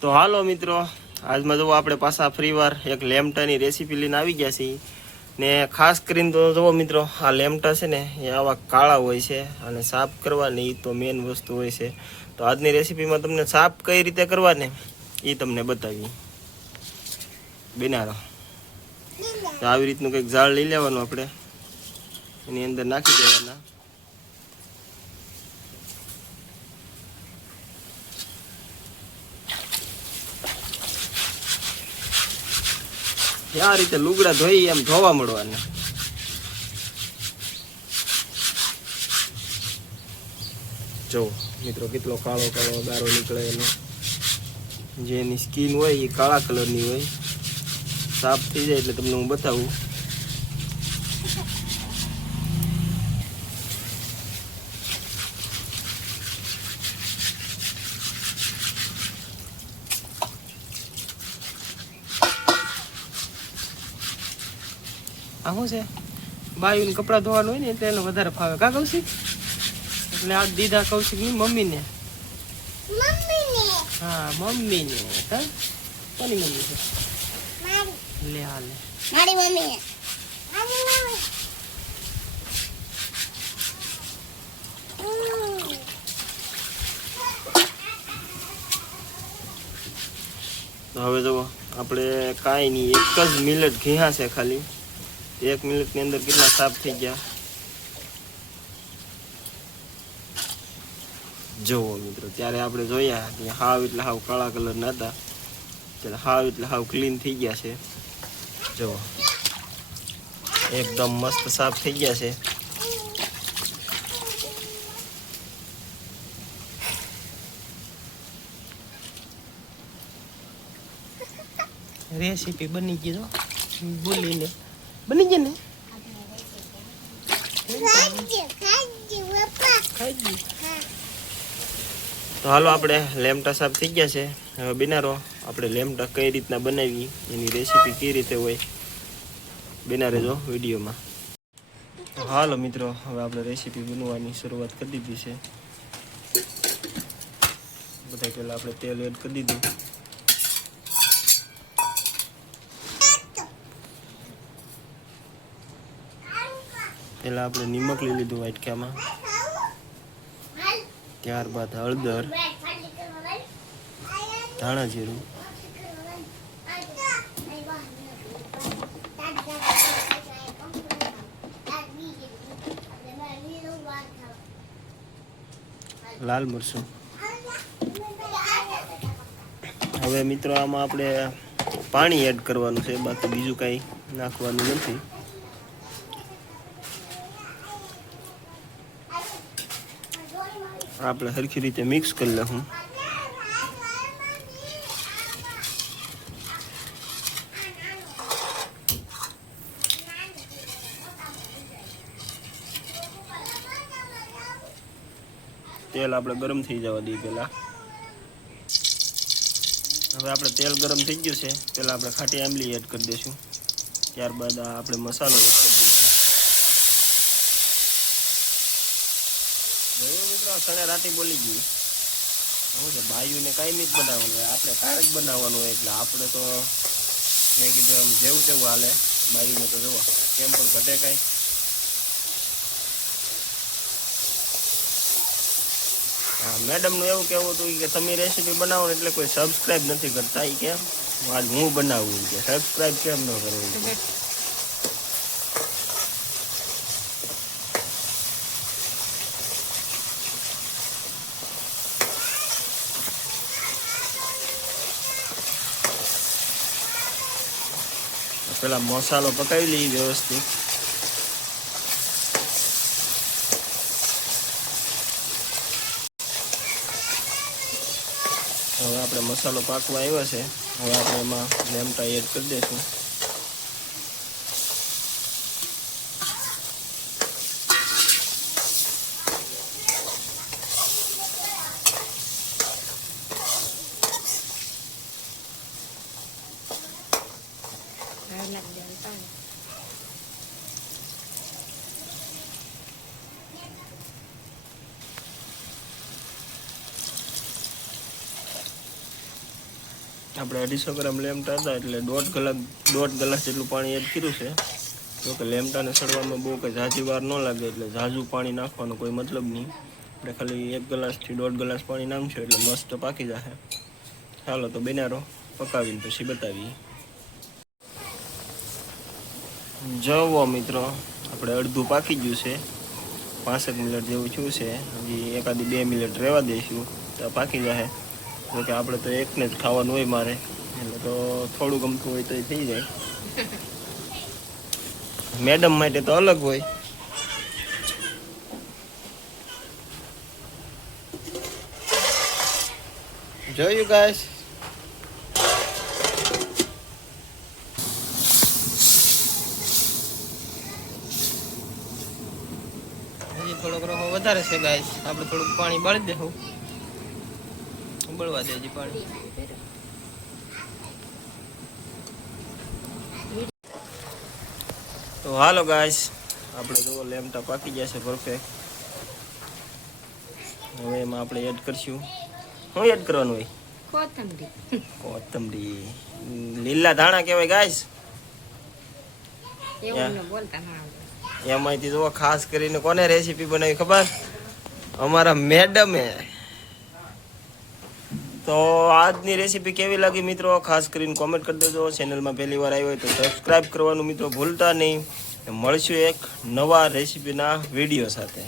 તો હાલો મિત્રો, આજમાં જો આપણે પાછા ફરીવાર એક લેમટાની રેસીપી લઈને આવી ગયા છીએ ને ખાસ કરીને તો જુઓ મિત્રો, આ લેમટા છે ને એ આવા કાળા હોય છે અને સાફ કરવાની તો મેન વસ્તુ હોય છે. તો આજની રેસીપીમાં તમને સાફ કઈ રીતે કરવાને એ તમને બતાવી. બિનારો તો આવી રીતનું કંઈક ઝાડ લઈ લેવાનું, આપણે એની અંદર નાખી દેવાના. આ રીતે લુગડા ધોઈ એમ ધોવા મળવાના. જો મિત્રો કેટલો કાળો કાળો ગારો નીકળે એનો, જે એની સ્કીન હોય એ કાળા કલરની હોય. સાફ થઈ જાય એટલે તમને હું બતાવું. આ શું છે, બાયુને કપડાં ધોવાનું હોય ને એટલે એને વધારે ફાવે. કા કૌશિક? એટલે આ દીધા કૌશિક ની મમ્મીને. હા મમ્મીને. કોની મમ્મી છે? લે હાલે મારી મમ્મી. તો હવે જુઓ, આપણે કાંઈ નહીં, એક જ મિનિટ ઘીયા છે ખાલી. 1 મિનિટની અંદર કેટલા સાફ થઈ ગયા જુઓ મિત્રો. ત્યારે આપણે જોયા કે હાવ એટલે હાવ કાળા કલરના હતા, ત્યારે હાવ એટલે હાવ ક્લીન થઈ ગયા છે. જુઓ એકદમ મસ્ત સાફ થઈ ગયા છે. રેસીપી બની ગઈ, બોલીને બની ગઈ ને. તો હાલો, આપણે લેમટા સાફ થઈ ગયા છે. હવે બિનારો આપણે લેમટા કઈ રીતના બનાવી, એની રેસીપી કઈ રીતે હોય બિનારે જો વિડીયોમાં. તો હાલો મિત્રો, હવે આપણે રેસીપી બનવાની શરૂઆત કરી દીધી છે. બધા પહેલાં આપણે તેલ એડ કરી દીધું. પહેલાં આપણે નિમક લઈ લીધું વાટકામાં, ત્યારબાદ હળદર, ધાણા જીરું, લાલ મરચું. હવે મિત્રો આમાં આપણે પાણી એડ કરવાનું છે, બાકી બીજું કાંઈ નાખવાનું નથી. આપણે સરખી રીતે મિક્સ કરી લઉં. તેલ આપણે ગરમ થઈ જવા દઈએ પહેલાં. હવે આપણે તેલ ગરમ થઈ ગયું છે, પહેલાં આપણે ખાટી આંબલી એડ કરી દઈશું. ત્યારબાદ આપણે મસાલો એડ કરી દઈશું. મિત્રો સણે રાતે બોલી ગયું શું છે, બાયુને કાંઈ નહીં બનાવવાનું હોય, આપણે કાંઈ જ બનાવવાનું હોય. એટલે આપણે તો મેં કીધું આમ જેવું તેવું હાલે. બાયુને તો જોવા કેમ પણ ઘટે કાંઈ. હા, મેડમનું એવું કહેવું હતું કે તમે રેસીપી બનાવો ને એટલે કોઈ સબસ્ક્રાઈબ નથી કરતા. એ કેમ આજ હું બનાવું કે સબસ્ક્રાઈબ કેમ ન કરવું. પેલા મસાલો પકાવી લઈએ વ્યવસ્થિત. હવે આપણે મસાલો પાકવા આવ્યો છે. હવે આપણે એમાં લેમટા એડ કરી દઈશું. આપણે 250 ગ્રામ લેમટા હતા એટલે દોઢ ગ્લાસ જેટલું પાણી એડ કર્યું છે. જો કે લેમટાને સડવામાં બહુ કંઈ ઝાઝી વાર ન લાગે એટલે ઝાઝું પાણી નાખવાનો કોઈ મતલબ નહીં. આપણે ખાલી 1 ગ્લાસથી દોઢ ગ્લાસ પાણી નાખશું એટલે મસ્ત પાકી જશે. ચાલો તો બનારો પકાવીને પછી બતાવીએ. જવો મિત્રો આપણે અડધું પાકી ગયું છે. 5 મિનિટ જેવું થયું છે. હજી એકાદી 2 મિનિટ રહેવા દઈશું તો પાકી જશે. જોકે આપણે તો એકને જ ખાવાનું હોય મારે એટલે તો થોડું ગમતું હોય તો એ થઈ જાય. મેડમ માટે તો અલગ હોય. જોયું ગાઈસ. થોડોક રવો વધારે છે ગાઈસ. આપણે થોડુંક પાણી બાળી દેવું. ઉબળવા દેજી પાણી. તો હાલો ગાઈસ, આપણે જો લેમટા પાકી ગયા છે પરફેક્ટ. હવે એમાં આપણે એડ કરશું. શું એડ કરવાનું હોય? કોથમરી. લીલા ધાણા કહેવાય ગાઈસ. એમાંથી જો ખાસ કરીને કોને રેસીપી બનાવી ખબર? અમારા મેડમે. તો આજની રેસીપી કેવી લાગી મિત્રો ખાસ કરીને કોમેન્ટ કરી દેજો. ચેનલમાં પહેલી વાર આવ્યો હોય તો સબસ્ક્રાઈબ કરવાનું મિત્રો ભૂલતા નહીં. મળશું એક નવા રેસીપીના વિડીયો સાથે.